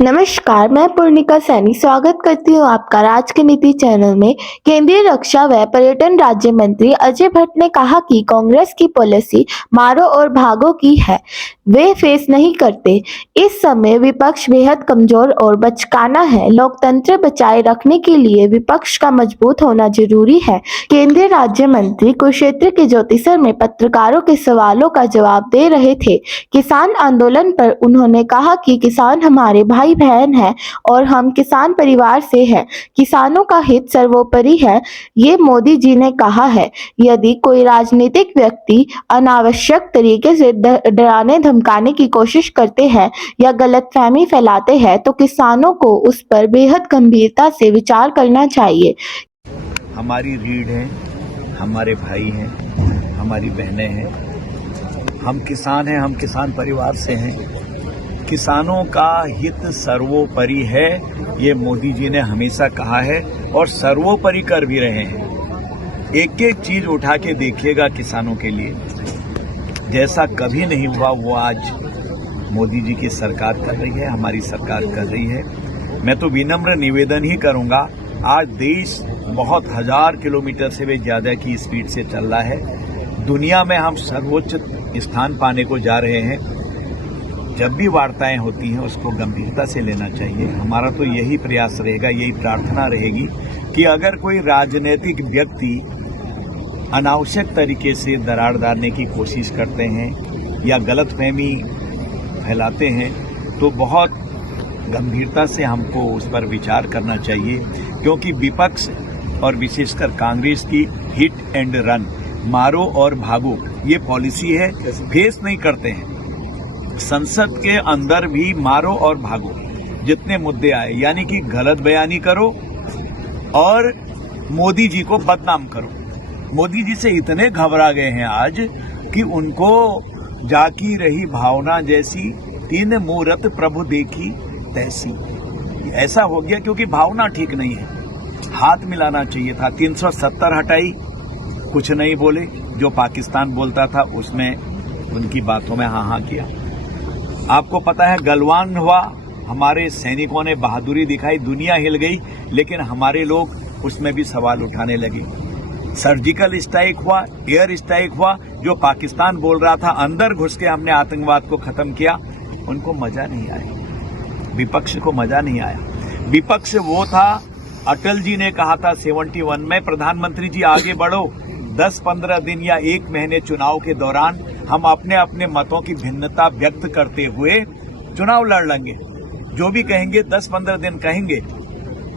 नमस्कार, मैं पूर्णिका सैनी स्वागत करती हूँ आपका राज की नीति चैनल में। केंद्रीय रक्षा व पर्यटन राज्य मंत्री अजय भट्ट ने कहा कि कांग्रेस की पॉलिसी मारो और भागो की है। वे फेस नहीं करते। इस समय विपक्ष बेहद कमजोर और बचकाना है। लोकतंत्र बचाए रखने के लिए विपक्ष का मजबूत होना जरूरी है। केंद्रीय राज्य मंत्री कुरुक्षेत्र के ज्योतिसर में पत्रकारों के सवालों का जवाब दे रहे थे। किसान आंदोलन पर उन्होंने कहा कि किसान हमारे भाई बहन है और हम किसान परिवार से हैं। किसानों का हित सर्वोपरि है, ये मोदी जी ने कहा है। यदि कोई राजनीतिक व्यक्ति अनावश्यक तरीके से डराने धमकाने की कोशिश करते हैं या गलतफहमी फैलाते हैं तो किसानों को उस पर बेहद गंभीरता से विचार करना चाहिए। हमारी रीढ़ है, हमारे भाई हैं, हमारी बहनें हैं। हम किसान हैं, हम किसान परिवार से हैं। किसानों का हित सर्वोपरि है, ये मोदी जी ने हमेशा कहा है और सर्वोपरि कर भी रहे हैं। एक एक चीज उठा के देखिएगा किसानों के लिए, जैसा कभी नहीं हुआ वो आज मोदी जी की सरकार कर रही है, हमारी सरकार कर रही है। मैं तो विनम्र निवेदन ही करूंगा, आज देश बहुत 1000 किलोमीटर से भी ज्यादा की स्पीड से चल रहा है। दुनिया में हम सर्वोच्च स्थान पाने को जा रहे हैं। जब भी वार्ताएं होती हैं उसको गंभीरता से लेना चाहिए। हमारा तो यही प्रयास रहेगा, यही प्रार्थना रहेगी कि अगर कोई राजनीतिक व्यक्ति अनावश्यक तरीके से दरार डालने की कोशिश करते हैं या गलतफहमी फैलाते हैं तो बहुत गंभीरता से हमको उस पर विचार करना चाहिए, क्योंकि विपक्ष और विशेषकर कांग्रेस की हिट एंड रन, मारो और भागो, ये पॉलिसी है। फेस नहीं करते हैं। संसद के अंदर भी मारो और भागो, जितने मुद्दे आए, यानी कि गलत बयानी करो और मोदी जी को बदनाम करो। मोदी जी से इतने घबरा गए हैं आज कि उनको जाकी रही भावना जैसी, तीन मूरत प्रभु देखी तैसी, ऐसा हो गया क्योंकि भावना ठीक नहीं है। हाथ मिलाना चाहिए था। 370 हटाई, कुछ नहीं बोले। जो पाकिस्तान बोलता था उसमें उनकी बातों में हाँ हाँ किया। आपको पता है गलवान हुआ, हमारे सैनिकों ने बहादुरी दिखाई, दुनिया हिल गई, लेकिन हमारे लोग उसमें भी सवाल उठाने लगे। सर्जिकल स्ट्राइक हुआ, एयर स्ट्राइक हुआ, जो पाकिस्तान बोल रहा था अंदर घुस के हमने आतंकवाद को खत्म किया, उनको मजा नहीं आया, विपक्ष को मजा नहीं आया। विपक्ष वो था, अटल जी ने कहा था 71 में, प्रधानमंत्री जी आगे बढ़ो, 10-15 दिन या 1 महीने चुनाव के दौरान हम अपने अपने मतों की भिन्नता व्यक्त करते हुए चुनाव लड़ लेंगे। जो भी कहेंगे 10-15 दिन कहेंगे,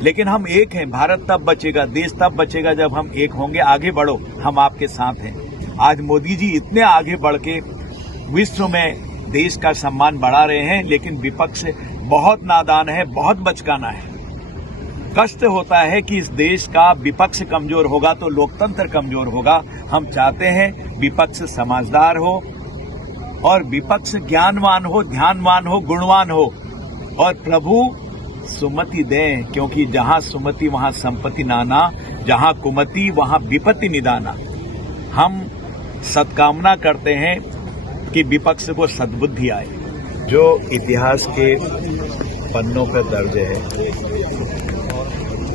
लेकिन हम एक हैं। भारत तब बचेगा, देश तब बचेगा जब हम एक होंगे। आगे बढ़ो, हम आपके साथ हैं। आज मोदी जी इतने आगे बढ़ के विश्व में देश का सम्मान बढ़ा रहे हैं, लेकिन विपक्ष बहुत नादान है, बहुत बचकाना है। कष्ट होता है कि इस देश का विपक्ष कमजोर होगा तो लोकतंत्र कमजोर होगा। हम चाहते हैं विपक्ष समझदार हो और विपक्ष ज्ञानवान हो, ध्यानवान हो, गुणवान हो और प्रभु सुमति दें, क्योंकि जहां सुमति वहां संपत्ति नाना, जहां कुमति वहां विपत्ति निदाना। हम सद्कामना करते हैं कि विपक्ष को सद्बुद्धि आए। जो इतिहास के पन्नों पर दर्ज है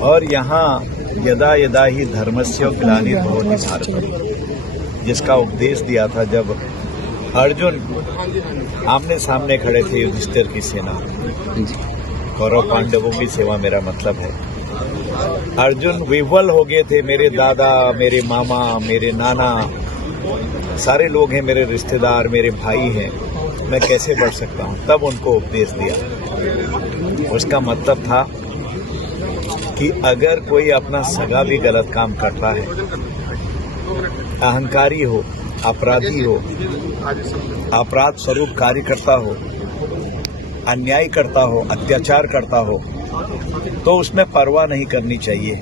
और यहाँ यदा यदा ही धर्मस्य ग्लानिर्भवति भारत, जिसका उपदेश दिया था जब अर्जुन आमने सामने खड़े थे युधिष्ठिर की सेना। कौरव पांडवों की सेवा मेरा मतलब है। अर्जुन विह्वल हो गए थे, मेरे दादा, मेरे मामा, मेरे नाना, सारे लोग हैं मेरे रिश्तेदार, मेरे भाई हैं, मैं कैसे बढ़ सकता हूँ। तब उनको उपदेश दिया। उसका मतलब था कि अगर कोई अपना सगा भी गलत काम करता है, अहंकारी हो, अपराधी हो, अपराध स्वरूप कार्य करता हो, अन्याय करता हो, अत्याचार करता हो, तो उसमें परवाह नहीं करनी चाहिए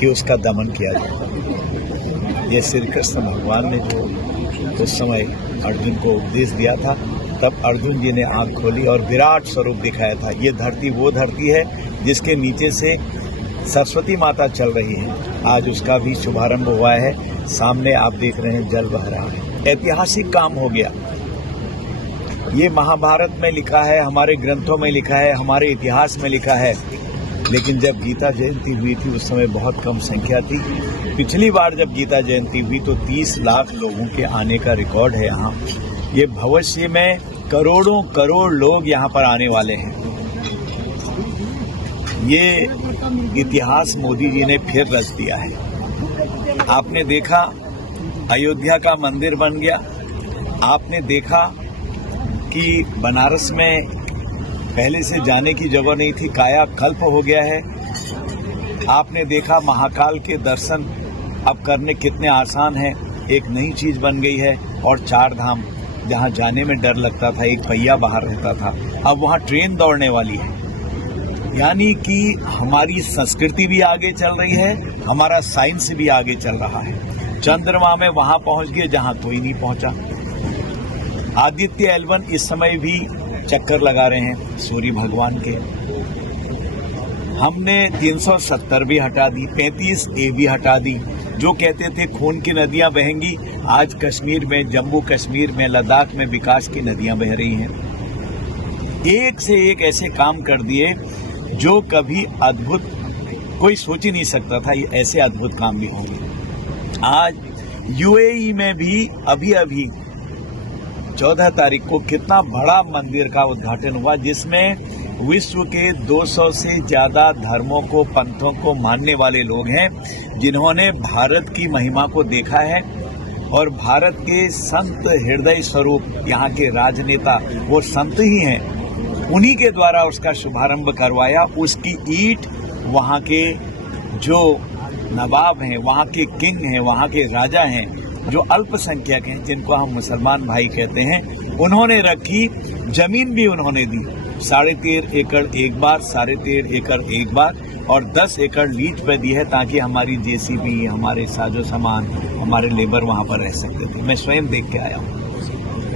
कि उसका दमन किया जाए। ये श्री कृष्ण भगवान ने जो उस समय अर्जुन को उपदेश दिया था, तब अर्जुन जी ने आंख खोली और विराट स्वरूप दिखाया था। ये धरती वो धरती है जिसके नीचे से सरस्वती माता चल रही है। आज उसका भी शुभारंभ हुआ है। सामने आप देख रहे हैं जल बह रहा है। ऐतिहासिक काम हो गया। ये महाभारत में लिखा है, हमारे ग्रंथों में लिखा है, हमारे इतिहास में लिखा है, लेकिन जब गीता जयंती हुई थी उस समय बहुत कम संख्या थी। पिछली बार जब गीता जयंती हुई तो 30 लाख लोगों के आने का रिकॉर्ड है यहाँ। ये भविष्य में करोड़ों करोड़ लोग यहाँ पर आने वाले हैं। ये इतिहास मोदी जी ने फिर रच दिया है। आपने देखा अयोध्या का मंदिर बन गया, आपने देखा कि बनारस में पहले से जाने की जगह नहीं थी, कायाकल्प हो गया है। आपने देखा महाकाल के दर्शन अब करने कितने आसान हैं, एक नई चीज बन गई है। और 4 धाम जहां जाने में डर लगता था, एक पहिया बाहर रहता था, अब वहां ट्रेन दौड़ने वाली है। यानी कि हमारी संस्कृति भी आगे चल रही है, हमारा साइंस भी आगे चल रहा है। चंद्रमा में वहां पहुंच गए जहां कोई नहीं पहुंचा। आदित्य L1 इस समय भी चक्कर लगा रहे हैं सूर्य भगवान के। हमने 370 भी हटा दी, 35A भी हटा दी। जो कहते थे खून की नदियां बहेंगी, आज कश्मीर में, जम्मू कश्मीर में, लद्दाख में विकास की नदियां बह रही हैं। एक से एक ऐसे काम कर दिए जो कभी अद्भुत कोई सोच ही नहीं सकता था, ये ऐसे अद्भुत काम भी होंगे। आज UAE में भी अभी 14 तारीख को कितना बड़ा मंदिर का उद्घाटन हुआ, जिसमें विश्व के 200 से ज्यादा धर्मों को, पंथों को मानने वाले लोग हैं, जिन्होंने भारत की महिमा को देखा है। और भारत के संत हृदय स्वरूप यहाँ के राजनेता वो संत ही हैं, उन्हीं के द्वारा उसका शुभारंभ करवाया। उसकी ईंट वहाँ के जो नवाब हैं, वहाँ के किंग हैं, वहाँ के राजा हैं, जो अल्पसंख्यक हैं, जिनको हम मुसलमान भाई कहते हैं, उन्होंने रखी। जमीन भी उन्होंने दी, 13.5 एकड़ एक बार, 13.5 एकड़ एक बार, और 10 एकड़ लीज पे दी है, ताकि हमारी JCB, हमारे साजो सामान, हमारे लेबर वहां पर रह सकते थे। मैं स्वयं देख के आया हूँ।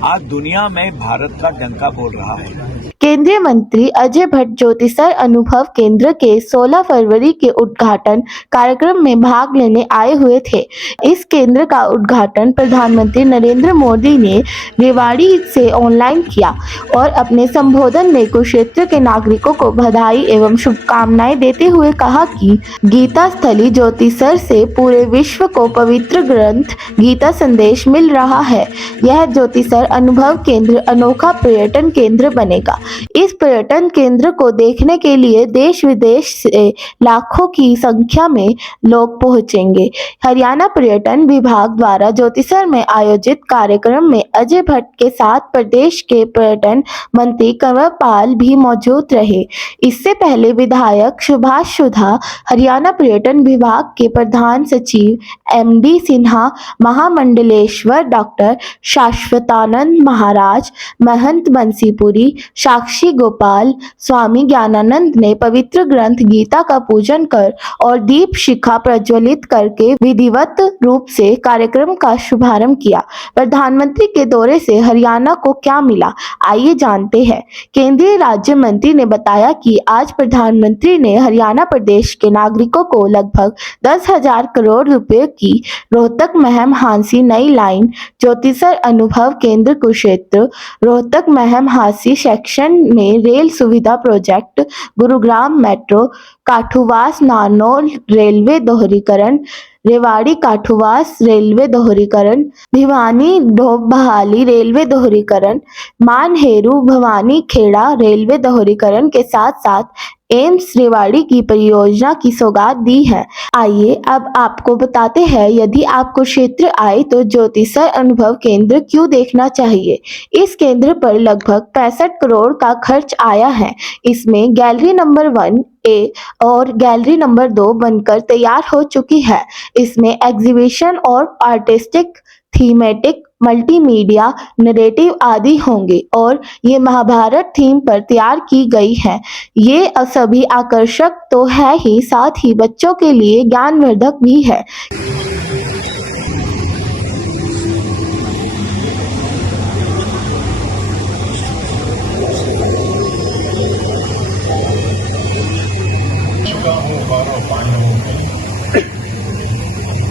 आज दुनिया में भारत का डंका बोल रहा है। केंद्रीय मंत्री अजय भट्ट ज्योतिसर अनुभव केंद्र के 16 फरवरी के उद्घाटन कार्यक्रम में भाग लेने आए हुए थे। इस केंद्र का उद्घाटन प्रधानमंत्री नरेंद्र मोदी ने रेवाड़ी से ऑनलाइन किया और अपने संबोधन में कुरुक्षेत्र के नागरिकों को बधाई एवं शुभकामनाएं देते हुए कहा कि गीता स्थली ज्योतिसर से पूरे विश्व को पवित्र ग्रंथ गीता संदेश मिल रहा है। यह ज्योतिसर अनुभव केंद्र अनोखा पर्यटन केंद्र बनेगा। इस पर्यटन केंद्र को देखने के लिए देश विदेश से लाखों की संख्या में लोग पहुंचेंगे। हरियाणा पर्यटन विभाग द्वारा ज्योतिसर में आयोजित कार्यक्रम में अजय भट्ट के साथ प्रदेश के पर्यटन मंत्री कंवर पाल भी मौजूद रहे। इससे पहले विधायक सुभाष सुधा, हरियाणा पर्यटन विभाग के प्रधान सचिव MD सिन्हा, महामंडलेश्वर डॉक्टर शाश्वतानंद महाराज, महंत बंसीपुरी, साक्षी गोपाल, स्वामी ज्ञानानंद ने पवित्र ग्रंथ गीता का पूजन कर और दीप शिखा प्रज्वलित करके विधिवत रूप से कार्यक्रम का शुभारंभ किया। प्रधानमंत्री के दौरे से हरियाणा को क्या मिला, आइए जानते हैं। केंद्रीय राज्य मंत्री ने बताया कि आज प्रधानमंत्री ने हरियाणा प्रदेश के नागरिकों को लगभग 10,000 करोड़ रुपए की रोहतक महम हांसी नई लाइन, ज्योतिसर अनुभव केंद्र कुरुक्षेत्र, रोहतक महम हांसी सेक्शन में रेल सुविधा project, Gurugram metro, Kathuwas Narnaul railway दोहरीकरण, रेवाड़ी काठुवास रेलवे दोहरीकरण, भिवानी ढोब बहाली रेलवे दोहरीकरण, मानहेरू भवानी खेड़ा रेलवे दोहरीकरण के साथ साथ एम्स रेवाड़ी की परियोजना की सौगात दी है। आइए अब आपको बताते हैं, यदि आप कुरुक्षेत्र आए तो ज्योतिसर अनुभव केंद्र क्यों देखना चाहिए। इस केंद्र पर लगभग 65 करोड़ का खर्च आया है। इसमें गैलरी नंबर 1A और गैलरी नंबर 2 बनकर तैयार हो चुकी है। इसमें एग्जीबिशन और आर्टिस्टिक, थीमेटिक, मल्टीमीडिया, नरेटिव आदि होंगे और ये महाभारत थीम पर तैयार की गई है। ये सभी आकर्षक तो है ही, साथ ही बच्चों के लिए ज्ञानवर्धक भी है।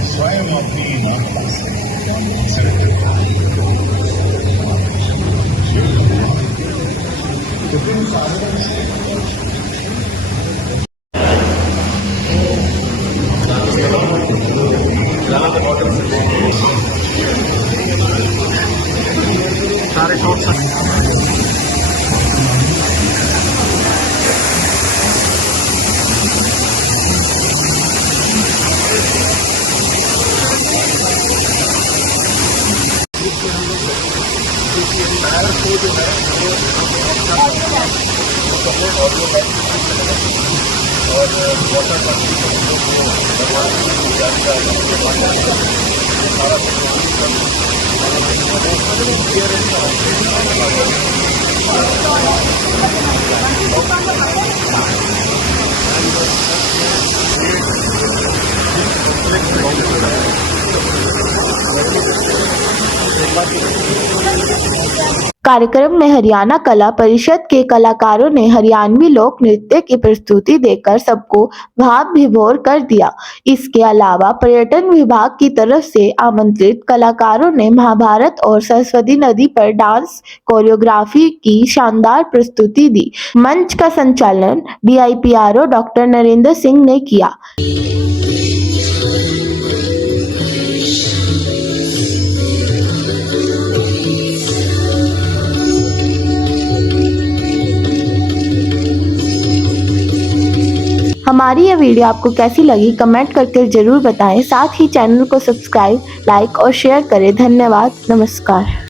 स्वयं अपनी माता से कार्यक्रम में हरियाणा कला परिषद के कलाकारों ने हरियाणवी लोक नृत्य की प्रस्तुति देकर सबको भाव विभोर कर दिया। इसके अलावा पर्यटन विभाग की तरफ से आमंत्रित कलाकारों ने महाभारत और सरस्वती नदी पर डांस कोरियोग्राफी की शानदार प्रस्तुति दी। मंच का संचालन DIPRO डॉक्टर नरेंद्र सिंह ने किया। हमारी यह वीडियो आपको कैसी लगी कमेंट करके जरूर बताएं। साथ ही चैनल को सब्सक्राइब, लाइक और शेयर करें। धन्यवाद। नमस्कार।